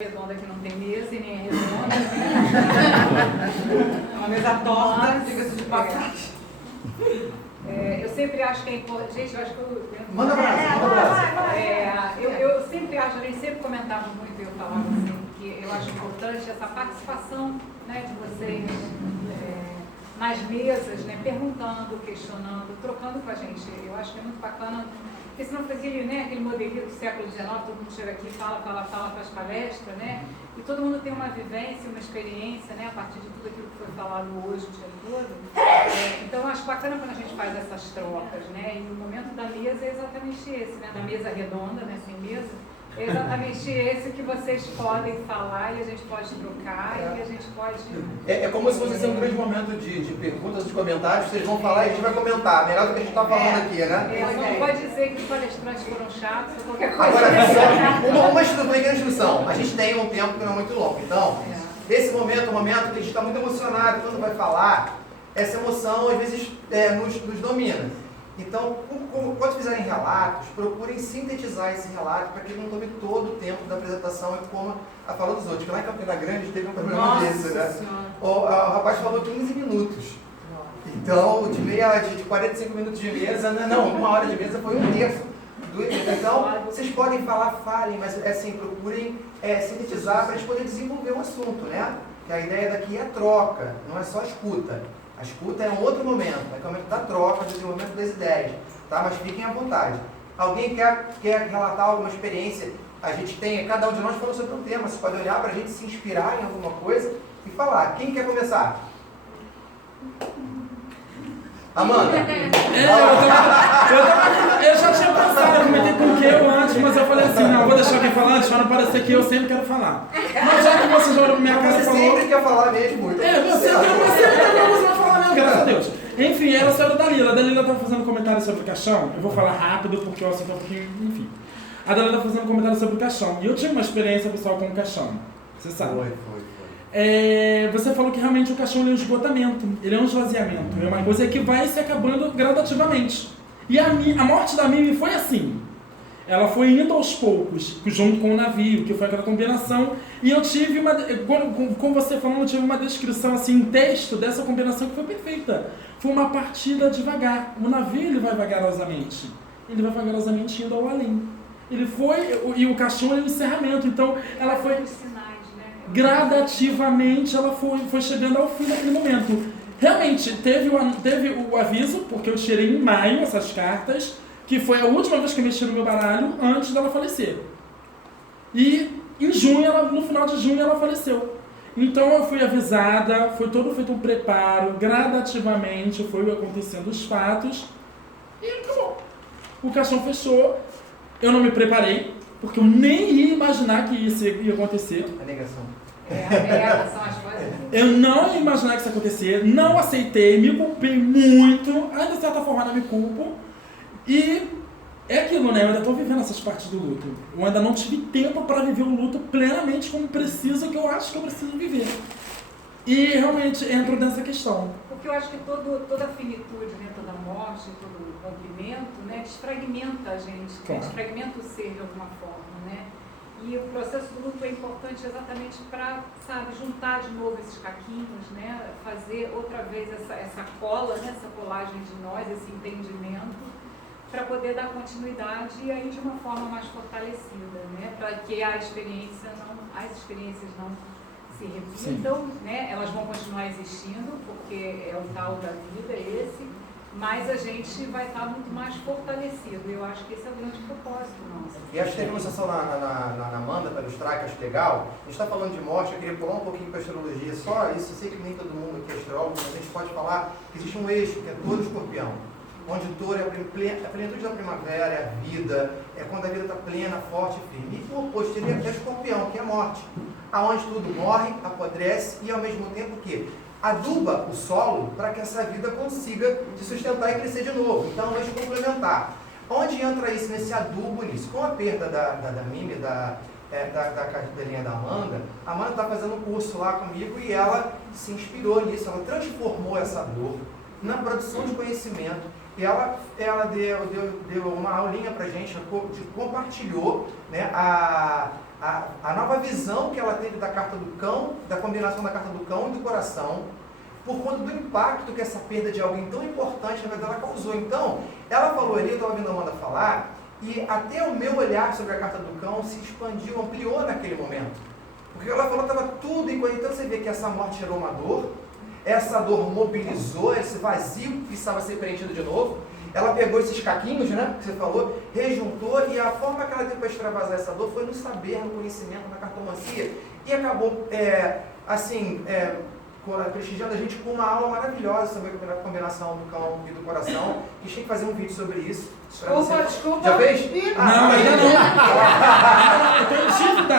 redonda que não tem mesa e nem é redonda, né? Uma mesa torta, diga-se de passagem. Eu sempre acho que é importante. Gente, eu acho que eu. Manda abraço. Eu sempre acho, a gente sempre comentava muito, e eu falava assim, que eu acho importante essa participação, né, de vocês nas mesas, né, perguntando, questionando, trocando com a gente. Eu acho que é muito bacana. Porque senão fazia, né, aquele modelinho do século XIX, todo mundo chega aqui, fala, faz palestra, né? E todo mundo tem uma vivência, uma experiência, né, a partir de tudo aquilo que foi falado hoje o dia todo. Então, eu acho bacana quando a gente faz essas trocas, né? E o momento da mesa é exatamente esse, né? Da mesa redonda, né, sem mesa. É exatamente esse que vocês podem falar e a gente pode trocar e a gente pode... É como se fosse um grande momento de perguntas, de comentários, vocês vão falar e a gente vai comentar, melhor do que a gente está falando aqui, né? Não pode dizer que os palestrantes foram chatos ou qualquer coisa. Agora, só uma instrução, a gente tem um tempo que não é muito longo, então, esse momento é um momento que a gente está muito emocionado, quando vai falar, essa emoção às vezes nos domina. Então, quando fizerem relatos, procurem sintetizar esse relato para que ele não tome todo o tempo da apresentação e como a fala dos outros. Porque lá em Campina Grande teve um problema desse, né? O rapaz falou 15 minutos. Então, de 45 minutos de mesa, não, uma hora de mesa foi um terço. Então, vocês podem falar, falem, mas assim, procurem sintetizar para a gente poder desenvolver o assunto, né? Que a ideia daqui é a troca, não é só a escuta. A escuta é um outro momento, é o momento da troca, do desenvolvimento das ideias, tá? Mas fiquem à vontade. Alguém quer relatar alguma experiência? A gente tem, cada um de nós falou sobre um tema, você pode olhar para a gente se inspirar em alguma coisa e falar. Quem quer começar? Amanda? Eu já tinha pensado, eu comentei com o Keu antes, mas eu falei assim, não, vou deixar alguém falar antes para não parecer que eu sempre quero falar. Mas já que você já olhou pra minha cara e falou... Você sempre quer falar mesmo. Então você vai falar mesmo, graças a Deus. Enfim, era sobre a Dalila. A Dalila estava fazendo um comentário sobre o caixão. Eu vou falar rápido porque o assunto é um pouquinho... Enfim. A Dalila estava fazendo um comentário sobre o caixão. E eu tive uma experiência pessoal com o caixão. Você sabe. Foi. Você falou que realmente o caixão é um esgotamento, ele é um esvaziamento, é uma coisa que vai se acabando gradativamente. E a morte da Mimi foi assim. Ela foi indo aos poucos, junto com o navio, que foi aquela combinação. E eu tive com você falando, eu tive uma descrição assim, em texto dessa combinação que foi perfeita. Foi uma partida devagar. O navio ele vai vagarosamente. Ele vai vagarosamente indo ao além. Ele foi, e o caixão é o encerramento. Então ela foi... gradativamente ela foi chegando ao fim naquele momento. Realmente, teve o aviso, porque eu tirei em maio essas cartas, que foi a última vez que eu mexi no meu baralho antes dela falecer. E em junho, no final de junho, ela faleceu. Então eu fui avisada, foi todo feito um preparo, gradativamente foi acontecendo os fatos, e acabou. O caixão fechou, eu não me preparei, porque eu nem ia imaginar que isso ia acontecer. A negação. São as coisas. Eu não ia imaginar que isso ia acontecer, não aceitei, me culpei muito, ainda de certa forma não me culpo. E é aquilo, né? Eu ainda estou vivendo essas partes do luto. Eu ainda não tive tempo para viver o luto plenamente como preciso, que eu acho que eu preciso viver. E realmente entro nessa questão. Porque eu acho que toda a finitude, né, toda a morte, todo o rompimento, né, desfragmenta a gente, Claro. Desfragmenta o ser de alguma forma, né? E o processo do luto é importante exatamente para, juntar de novo esses caquinhos, né? Fazer outra vez essa cola, né? Essa colagem de nós, esse entendimento, para poder dar continuidade e aí de uma forma mais fortalecida, né? Para que as experiências não se repitam, né? Elas vão continuar existindo, porque é o tal da vida, esse, mas a gente vai estar muito mais fortalecido. Eu acho que esse é o grande propósito nosso. E acho que teve uma sessão na Amanda para ilustrar, que acho legal. A gente está falando de morte, eu queria pular um pouquinho para a astrologia. Só isso, eu sei que nem todo mundo aqui é astrólogo, mas a gente pode falar que existe um eixo, que é Touro e Escorpião. Onde o Touro é a plenitude da primavera, é a vida, é quando a vida está plena, forte e firme. E o oposto seria o Escorpião, que é a morte. Aonde tudo morre, apodrece e ao mesmo tempo que aduba o solo para que essa vida consiga se sustentar e crescer de novo. Então, é um eixo complementar. Onde entra isso nesse adubo nisso? Com a perda da Mimi, da carteirinha da Amanda, a Amanda está fazendo um curso lá comigo e ela se inspirou nisso, ela transformou essa dor na produção de conhecimento. E ela deu uma aulinha para a gente, compartilhou, né, a nova visão que ela teve da carta do cão, da combinação da carta do cão e do coração, por conta do impacto que essa perda de alguém tão importante na vida dela causou. Então, ela falou ali, eu estava ouvindo a Amanda falar, e até o meu olhar sobre a carta do cão se expandiu, ampliou naquele momento. Porque ela falou que estava tudo igual. Então você vê que essa morte gerou uma dor, essa dor mobilizou esse vazio que precisava ser preenchido de novo. Ela pegou esses caquinhos, né, que você falou, rejuntou, e a forma que ela teve para extravasar essa dor foi no saber, no conhecimento, na cartomancia, e acabou, prestigiando a gente com uma aula maravilhosa sobre a combinação do cão e do coração. A gente tem que fazer um vídeo sobre isso. Desculpa. Já fez? Não, ainda não. Eu tô em dívida.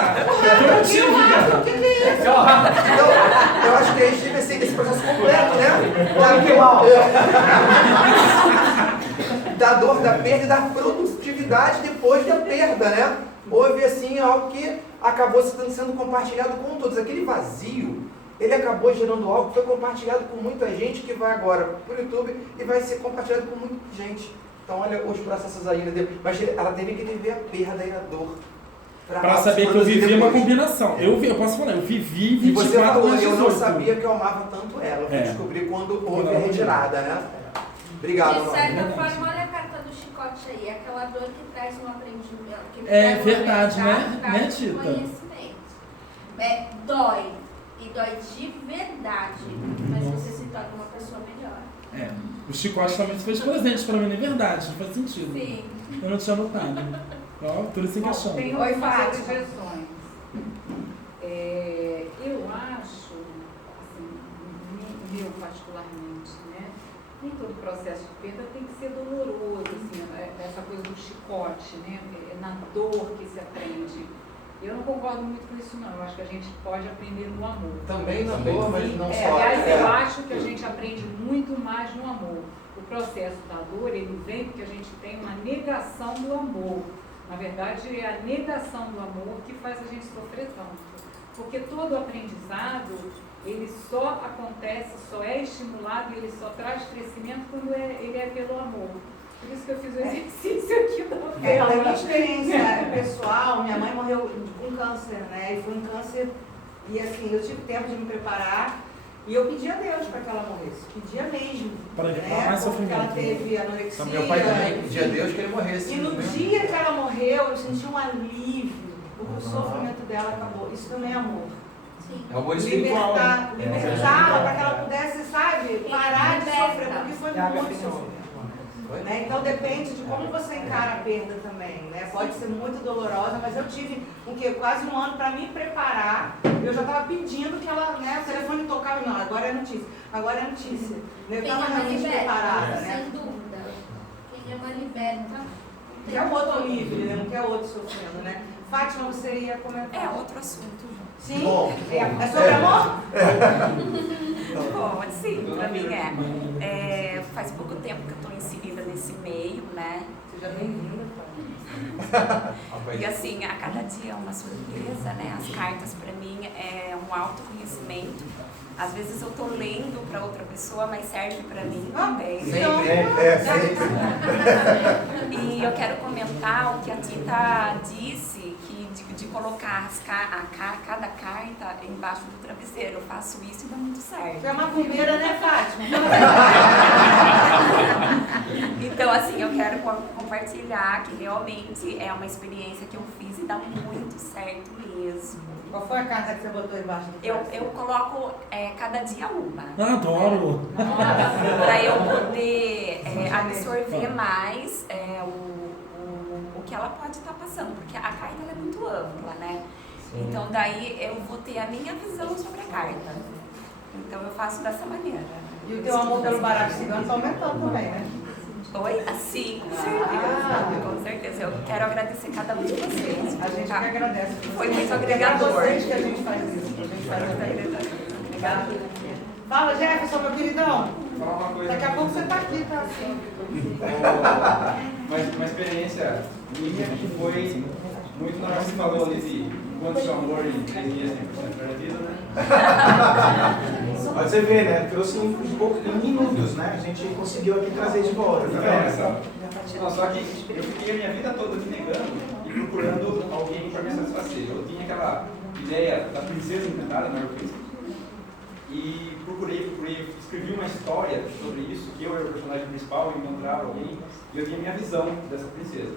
O que é isso? Então, eu acho que a gente teve esse processo completo, né? Da dor, da perda e da produtividade depois da perda, né? Houve, assim, algo que acabou sendo compartilhado com todos. Aquele vazio, ele acabou gerando algo que foi compartilhado com muita gente, que vai agora para o YouTube e vai ser compartilhado com muita gente. Então, olha os processos ainda. Mas ela teve que viver a perda e a dor. Para saber que eu vivi uma combinação. Eu posso falar, eu vivi 24 e você falou, anos. eu não sabia que eu amava tanto ela. Eu fui descobrir quando houve a retirada, né? Obrigado, de certa forma, olha a carta do chicote aí, aquela dor que traz um aprendimento. Que é verdade, né, Tita? Conhecimento. Dói. E dói de verdade. Mas você se torna uma pessoa melhor. O chicote também fez presente pra mim, não é verdade? Não faz sentido. Sim. Eu não tinha notado. Ó, tudo se encaixando. Tem algumas objeções. Eu acho, assim, meu particularmente, né? Nem todo processo de perda tem que ser doloroso, assim, essa coisa do chicote, né? Na dor que se aprende. Eu não concordo muito com isso, não. Eu acho que a gente pode aprender no amor. Também na dor, mas não só. Aliás, eu acho que a gente aprende muito mais no amor. O processo da dor, ele vem porque a gente tem uma negação do amor. Na verdade, é a negação do amor que faz a gente sofrer tanto. Porque todo aprendizado, ele só acontece, só é estimulado e ele só traz crescimento quando ele é pelo amor. Por isso que eu fiz o exercício aqui da Na minha experiência pessoal, minha mãe morreu com câncer, né? E foi um câncer, e assim, eu tive tempo de me preparar, e eu pedi a Deus para que ela morresse. Pedia mesmo. Para evitar né? mais Porque sofrimento. ela teve anorexia. Meu pai também pedia a Deus que ele morresse. E no dia que ela morreu, eu senti um alívio, porque o sofrimento dela acabou. Isso também é amor. Sim. É amor espiritual. Libertá-la para que ela pudesse, sabe, parar de sofrer, porque foi muito sofrimento. Né? Então depende de como você encara a perda também, né? Pode ser muito dolorosa, mas eu tive quase um ano para me preparar. Eu já estava pedindo que ela, né, o telefone tocava, não, agora é notícia, agora é notícia. Eu estava realmente preparada, né? Sem dúvida. Quem ama liberta. Quer o outro livre, né? Não quer o outro sofrendo, né? Fátima, você ia comentar? É outro assunto. Sim? Bom. É sobre amor? Bom, sim, pra mim é. Faz pouco tempo que eu estou inserida nesse meio, né? Seja bem-vinda, E assim, a cada dia é uma surpresa, né? As cartas pra mim é um autoconhecimento. Às vezes eu tô lendo para outra pessoa, mas serve para mim também. Sempre. E eu quero comentar o que a Tita disse, que de colocar cada carta embaixo do travesseiro. Eu faço isso e dá muito certo. Você é macumbeira, né, Fátima? Então, assim, eu quero compartilhar que realmente é uma experiência que eu fiz e dá muito certo mesmo. Qual foi a carta que você botou embaixo do Eu coloco cada dia uma. Adoro! Para eu poder absorver mais o que ela pode estar passando, porque a carta ela é muito ampla, né? Sim. Então daí eu vou ter a minha visão sobre a carta. Então eu faço dessa maneira. E o teu amor pelo baralho cigano está aumentando também, né? Oi? Assim, com certeza. Com certeza. Eu quero agradecer cada um de vocês. A gente que agradece. Foi muito agregador. Vocês que a gente faz isso. A gente faz isso. Obrigada. Fala, Jefferson, meu queridão. Fala uma coisa. Daqui a pouco você está aqui, tá? Mas uma experiência minha que foi muito na hora que você falou ali de quanto seu amor em 3 dias 100% perdido, né? Mas você vê, né? Trouxe em minutos, né? A gente conseguiu aqui trazer de volta, tá vendo? Não, só que eu fiquei a minha vida toda me negando, e procurando alguém para me satisfazer. Eu tinha aquela ideia da princesa encantada, né? E procurei, escrevi uma história sobre isso, que eu era o personagem principal, eu encontrava alguém, e eu tinha minha visão dessa princesa.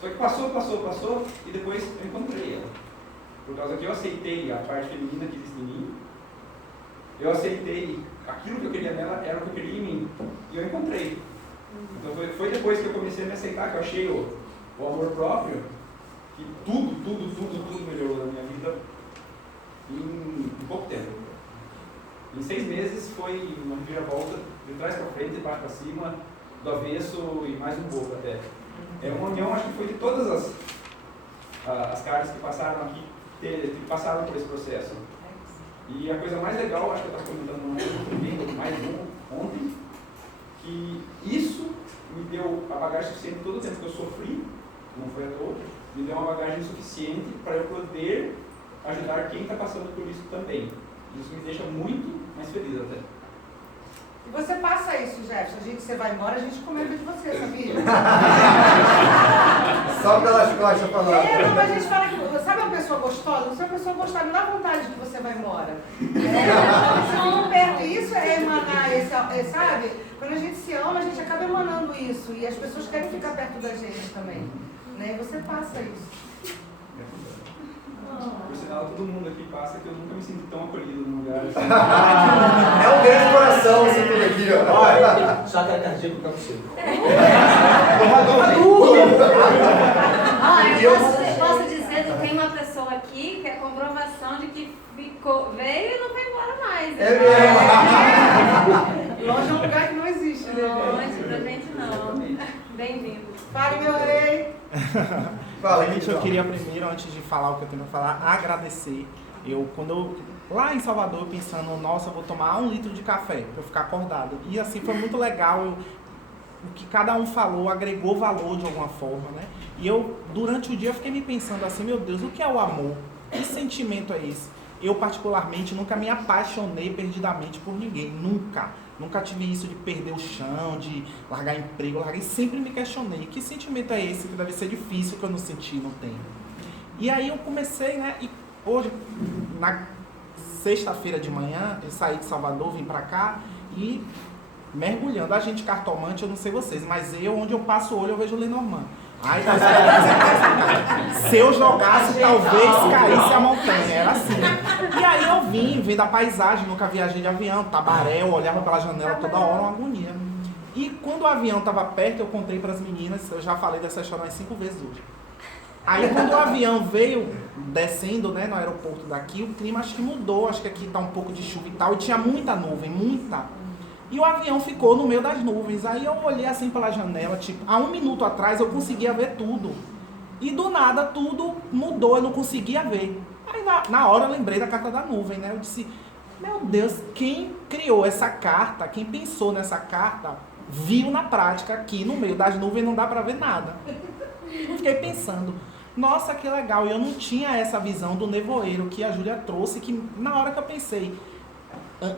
Só que passou, e depois eu encontrei ela. Por causa que eu aceitei a parte feminina que existe em mim, eu aceitei aquilo que eu queria nela, era o que eu queria em mim, e eu encontrei. Então foi depois que eu comecei a me aceitar, que eu achei o amor próprio, que tudo melhorou na minha vida em pouco tempo. Em 6 meses foi uma reviravolta de trás para frente, de baixo para cima, do avesso e mais um pouco até. É uma união, acho que foi de todas as cartas que passaram aqui, que passaram por esse processo. E a coisa mais legal, acho que eu estava comentando mais ontem, que isso me deu a bagagem suficiente todo o tempo que eu sofri, não foi à toa, me deu uma bagagem suficiente para eu poder ajudar quem está passando por isso também. Isso me deixa muito mais feliz até. E você passa isso, Jefferson. Você vai embora, a gente comenta de você, sabia? Só pelas costas falando. Não, mas a gente fala que sabe uma pessoa gostosa? Se a pessoa gostar, me dá vontade que você vai embora. Então, perto. Isso é emanar, sabe? Quando a gente se ama, a gente acaba emanando isso. E as pessoas querem ficar perto da gente também. Né? E você passa isso. Por sinal, todo mundo aqui passa que eu nunca me sinto tão acolhido num lugar assim. É um grande coração esse tudo aqui, ó. Olha, só que é cardíaco pra você. Eu posso dizer que tem uma pessoa aqui que é comprovação de que veio e não foi embora mais. É mesmo. Longe é um lugar que não existe, né? Longe pra gente não. Bem-vindo. Fale, meu rei. Fala, gente, eu queria primeiro, antes de falar o que eu tenho pra falar, agradecer. Lá em Salvador, pensando, nossa, eu vou tomar 1 litro de café pra eu ficar acordado. E assim, foi muito legal, o que cada um falou agregou valor de alguma forma, né? E durante o dia, eu fiquei me pensando assim, meu Deus, o que é o amor? Que sentimento é esse? Eu, particularmente, nunca me apaixonei perdidamente por ninguém, nunca. Nunca tive isso de perder o chão, de largar emprego, sempre me questionei. Que sentimento é esse que deve ser difícil, que eu não senti, não tenho? E aí eu comecei, né, e hoje, na sexta-feira de manhã, eu saí de Salvador, vim pra cá e mergulhando. A gente cartomante, eu não sei vocês, mas onde eu passo o olho, eu vejo o Lenormand. Ai, se eu jogasse, talvez caísse a montanha, era assim. E aí eu vim da paisagem, nunca viajei de avião, Tabaré, eu olhava pela janela toda hora, uma agonia. E quando o avião estava perto, eu contei para as meninas, eu já falei dessa história umas 5 vezes hoje. Aí quando o avião veio descendo, né, no aeroporto daqui, o clima acho que mudou, acho que aqui tá um pouco de chuva e tal, e tinha muita nuvem, muita. E o avião ficou no meio das nuvens. Aí eu olhei assim pela janela, tipo, há 1 minuto atrás eu conseguia ver tudo. E do nada tudo mudou, eu não conseguia ver. Aí na hora eu lembrei da carta da nuvem, né? Eu disse, meu Deus, quem criou essa carta, quem pensou nessa carta, viu na prática aqui no meio das nuvens não dá pra ver nada. Eu fiquei pensando, nossa, que legal. E eu não tinha essa visão do nevoeiro que a Júlia trouxe, que na hora que eu pensei...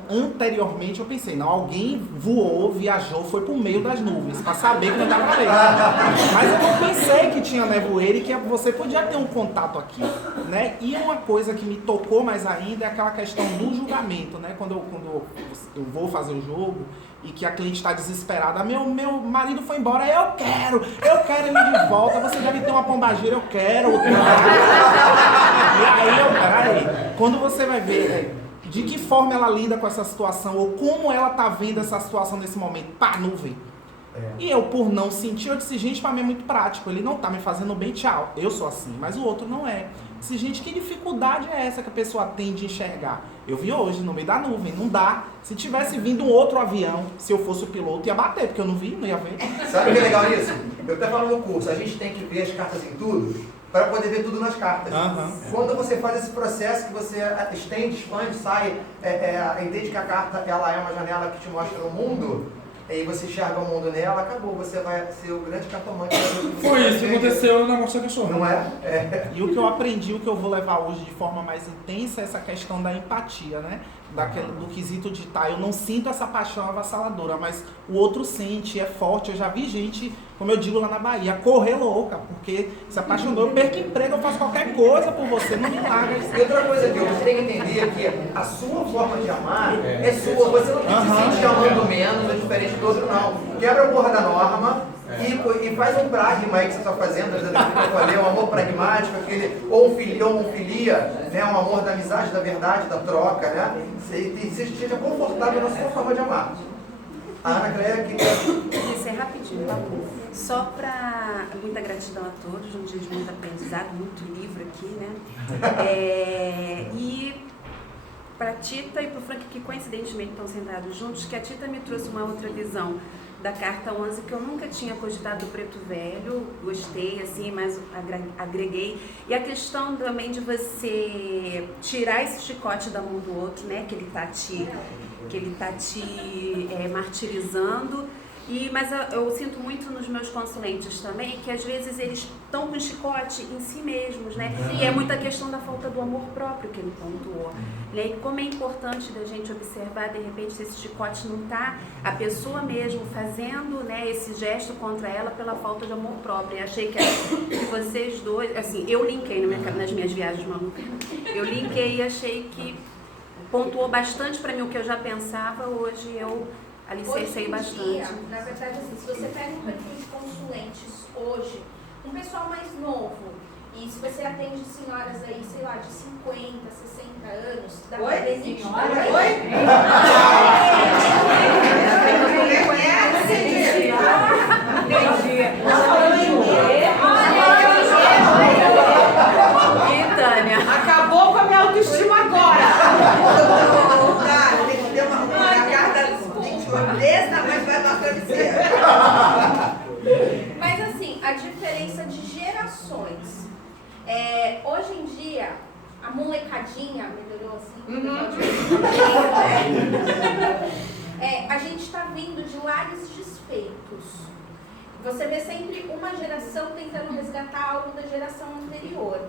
Anteriormente eu pensei, não, alguém voou, viajou, foi pro meio das nuvens, pra saber que não dá pra ver. Mas eu não pensei que tinha nevoeiro e que você podia ter um contato aqui, né? E uma coisa que me tocou mais ainda é aquela questão do julgamento, né? Quando eu vou fazer o jogo e que a cliente está desesperada, meu marido foi embora, eu quero ele de volta, você deve ter uma pombageira, eu quero. E aí, peraí, quando você vai ver... De que forma ela lida com essa situação, ou como ela tá vendo essa situação nesse momento? Pá, nuvem. E eu, por não sentir, eu disse, gente, pra mim é muito prático, ele não tá me fazendo bem, tchau. Eu sou assim, mas o outro não é. Disse, gente, que dificuldade é essa que a pessoa tem de enxergar? Eu vi hoje, no meio da nuvem, não dá. Se tivesse vindo um outro avião, se eu fosse o piloto, ia bater, porque eu não vi, não ia ver. Sabe o que é legal nisso? Eu até falo no curso, a gente tem que ver as cartas em tudo, para poder ver tudo nas cartas. Quando você faz esse processo que você estende, expande, sai, entende que a carta ela é uma janela que te mostra o mundo, e você enxerga o mundo nela, acabou, você vai ser o grande cartomante. Foi isso que aconteceu na Morsa Cachorro. Não é? E o que eu aprendi, o que eu vou levar hoje de forma mais intensa é essa questão da empatia, né? Do quesito de eu não sinto essa paixão avassaladora, mas o outro sente, é forte. Eu já vi gente como eu digo lá na Bahia, correr louca, porque se apaixonou, eu perco emprego, eu faço qualquer coisa por você, não me larga. E outra coisa que você tem que entender que a sua forma de amar é sua, você não tem que se sentir amando menos ou diferente do outro, não. Quebra a porra da norma e faz um pragma aí que você está fazendo, que eu falei, um amor pragmático, ou filia, né, um amor da amizade, da verdade, da troca, né? E seja confortável na sua forma de amar. A Ana Cléia aqui. Isso é rapidinho, tá bom? Só para muita gratidão a todos, um dia de muito aprendizado, muito livro aqui, né? E para a Tita e para o Frank, que coincidentemente estão sentados juntos, que a Tita me trouxe uma outra visão da carta 11 que eu nunca tinha cogitado do preto velho, gostei assim, mas agreguei. E a questão também de você tirar esse chicote da mão do outro, né? Que ele tá te martirizando. Mas eu sinto muito nos meus consulentes também que às vezes eles estão com chicote em si mesmos, né? E é muita questão da falta do amor próprio que ele pontuou. Né? E como é importante da gente observar, de repente, se esse chicote não está a pessoa mesmo fazendo, né, esse gesto contra ela pela falta de amor próprio. E achei que vocês dois, assim, eu linkei nas minhas viagens malucas, eu linkei e achei que pontuou bastante para mim o que eu já pensava, hoje eu alicercei bastante. Dia, na verdade, assim, se você pega um perfil de consulentes hoje, um pessoal mais novo, e se você atende senhoras aí, sei lá, de 50, 60 anos, dá pra ver nitidamente. E Tânia? Acabou com a minha autoestima agora. Tem que ter uma carta desse tamanho, vai dar travesseiro. Mas assim, a diferença de gerações. Hoje em dia, a molecadinha melhorou assim, a gente está vindo de lares desfeitos. Você vê sempre uma geração tentando resgatar algo da geração anterior.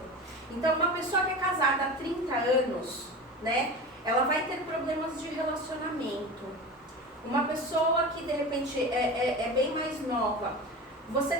Então, uma pessoa que é casada há 30 anos, né, ela vai ter problemas de relacionamento. Uma pessoa que, de repente, é bem mais nova, você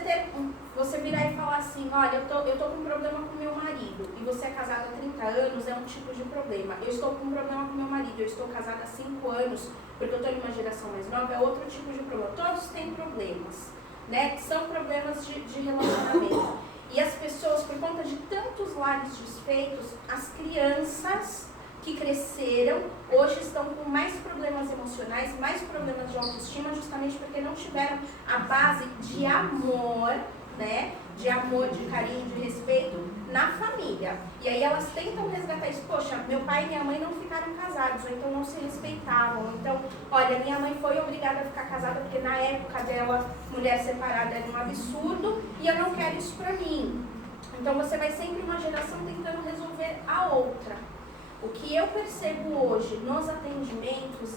virar e falar assim, olha, eu tô com um problema com meu marido, e você é casada há 30 anos, é um tipo de problema. Eu estou com um problema com meu marido, eu estou casada há 5 anos, porque eu estou em uma geração mais nova, é outro tipo de problema. Todos têm problemas, né? São problemas de relacionamento. E as pessoas, por conta de tantos lares desfeitos, as crianças que cresceram, hoje estão com mais problemas emocionais, mais problemas de autoestima, justamente porque não tiveram a base de amor, né? De amor, de carinho, de respeito na família. E aí elas tentam resgatar isso. Poxa, meu pai e minha mãe não ficaram casados, ou então não se respeitavam. Então, olha, minha mãe foi obrigada a ficar casada porque na época dela, mulher separada era um absurdo, e eu não quero isso pra mim. Então você vai sempre uma geração tentando resolver a outra. O que eu percebo hoje nos atendimentos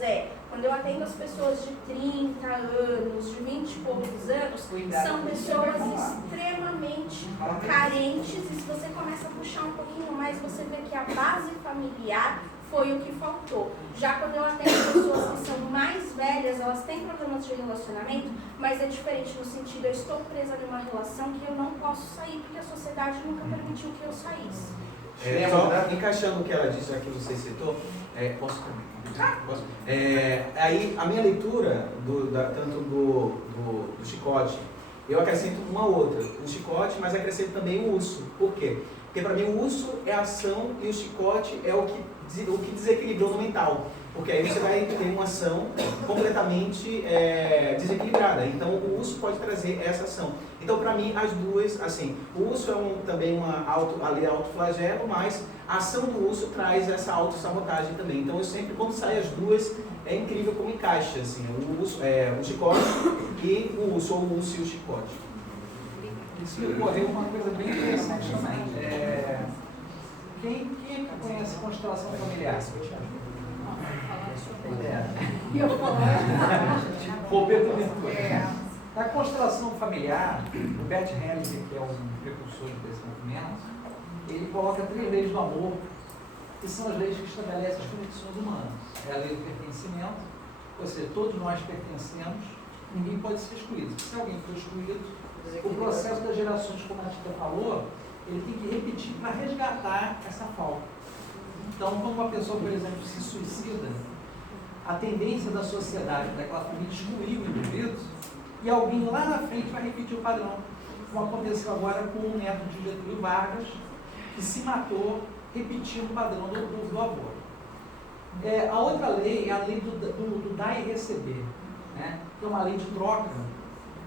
quando eu atendo as pessoas de 30 anos, de 20 e poucos anos, são pessoas extremamente carentes, e se você começa a puxar um pouquinho mais, você vê que a base familiar foi o que faltou. Já quando eu atendo pessoas que são mais velhas, elas têm problemas de relacionamento, mas é diferente no sentido, eu estou presa numa relação que eu não posso sair, porque a sociedade nunca permitiu que eu saísse. Só encaixando o que ela disse, já que você citou, posso também? Posso? Aí a minha leitura, tanto do chicote, eu acrescento uma outra, o chicote, mas acrescento também o urso. Por quê? Porque para mim o urso é a ação e o chicote é o que desequilibrou no mental. Porque aí você vai ter uma ação completamente desequilibrada. Então o urso pode trazer essa ação. Então para mim as duas, assim, o urso é também uma autoflagelo, mas a ação do urso traz essa autossabotagem também. Então eu sempre, quando saem as duas, é incrível como encaixa, assim, o chicote e o urso, ou o urso e o chicote. Isso me ocorreu uma coisa bem interessante também. Quem conhece constelação familiar? Na constelação familiar, o Bert Hellinger, que é um precursor desse movimento, ele coloca 3 leis do amor, que são as leis que estabelecem as conexões humanas. É a lei do pertencimento, ou seja, todos nós pertencemos ninguém pode ser excluído. Se alguém for excluído, o processo das gerações, como a Tita falou, ele tem que repetir para resgatar essa falta. Então, quando uma pessoa, por exemplo, se suicida, a tendência da sociedade, daquela família, excluir o indivíduo, e alguém lá na frente vai repetir o padrão. Como aconteceu agora com o neto de Getúlio Vargas, que se matou repetindo o padrão do avô. A outra lei é a lei do dar e receber, né? Que é uma lei de troca,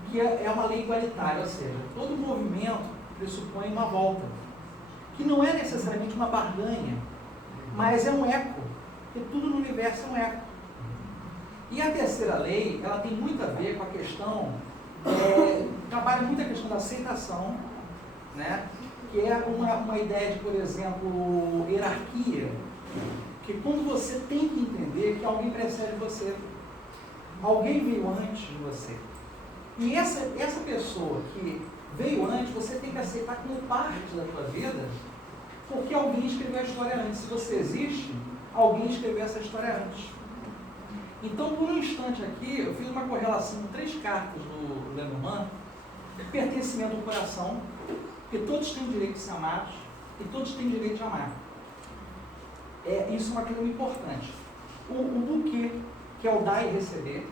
que é uma lei igualitária, ou seja, todo movimento pressupõe uma volta, que não é necessariamente uma barganha, mas é um eco, porque tudo no universo é um eco. E a terceira lei, ela tem muito a ver com a questão, trabalha muito a questão da aceitação, né? Que é uma ideia de, por exemplo, hierarquia, que quando você tem que entender que alguém precede você, alguém veio antes de você. E essa pessoa que veio antes, você tem que aceitar como parte da sua vida, porque alguém escreveu a história antes. Se você existe, alguém escreveu essa história antes. Então, por um instante aqui, eu fiz uma correlação com 3 cartas do Lenormand, pertencimento ao coração, porque todos têm direito de ser amados e todos têm direito de amar. Isso é uma coisa importante. O buquê, que é o dar e receber,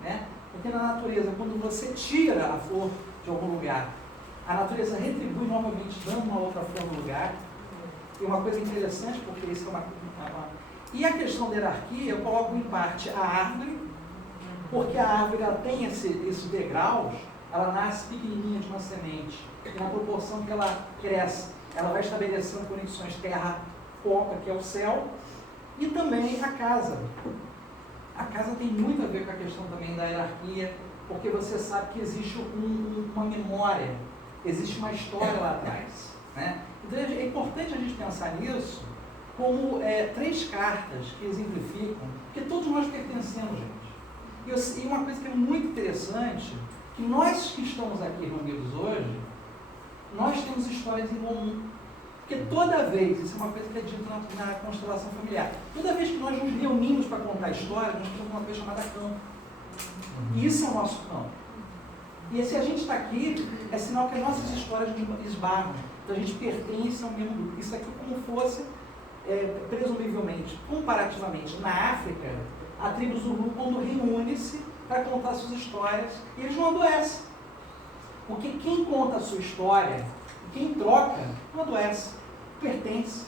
né? Porque na natureza, quando você tira a flor de algum lugar, a natureza retribui novamente, dando uma outra flor no lugar. E uma coisa interessante, porque isso é uma... E a questão da hierarquia, eu coloco em parte a árvore, porque a árvore ela tem esses degraus, ela nasce pequenininha de uma semente, e na proporção que ela cresce, ela vai estabelecendo conexões terra-copa, que é o céu, e também a casa. A casa tem muito a ver com a questão também da hierarquia, porque você sabe que existe uma memória, existe uma história lá atrás, né? Então é importante a gente pensar nisso como 3 cartas que exemplificam, porque todos nós pertencemos, gente. E uma coisa que é muito interessante, que nós que estamos aqui reunidos hoje, nós temos histórias em comum. Porque toda vez, isso é uma coisa que é dito na constelação familiar, toda vez que nós nos reunimos para contar histórias, nós temos uma coisa chamada campo. E isso é o nosso campo. E se a gente está aqui, é sinal que as nossas histórias esbarram. Então a gente pertence ao mesmo grupo. Isso aqui como fosse, presumivelmente, comparativamente, na África, a tribo Zulu, quando reúne-se para contar suas histórias, e eles não adoecem. Porque quem conta a sua história, quem troca, não adoece, pertence.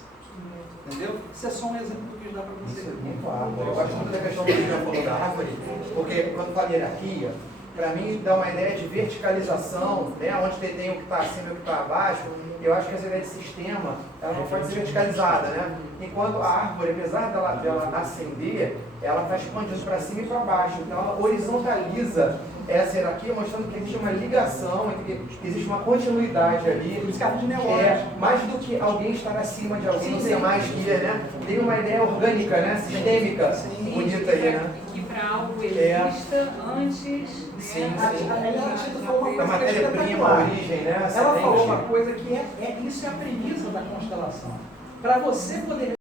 Entendeu? Isso é só um exemplo do que dá para você. Isso é muito árvore. Eu gosto muito da questão que você já falou da árvore, porque quando fala hierarquia, para mim dá uma ideia de verticalização, né? Onde tem o que está acima e o que está abaixo. Eu acho que essa ideia de sistema, ela não pode ser verticalizada, né? Enquanto a árvore, apesar dela ascender, ela está expandindo para cima e para baixo. Então ela horizontaliza essa hierarquia, mostrando que existe uma ligação, que existe uma continuidade ali. Mais do que alguém estar acima de alguém, ser mais guia, né? Tem uma ideia orgânica, né? Sistêmica, bonita aí, né? Que para algo exista antes, da matéria-prima, a origem, né? Ela falou uma coisa que isso é a premissa da constelação. Para você poder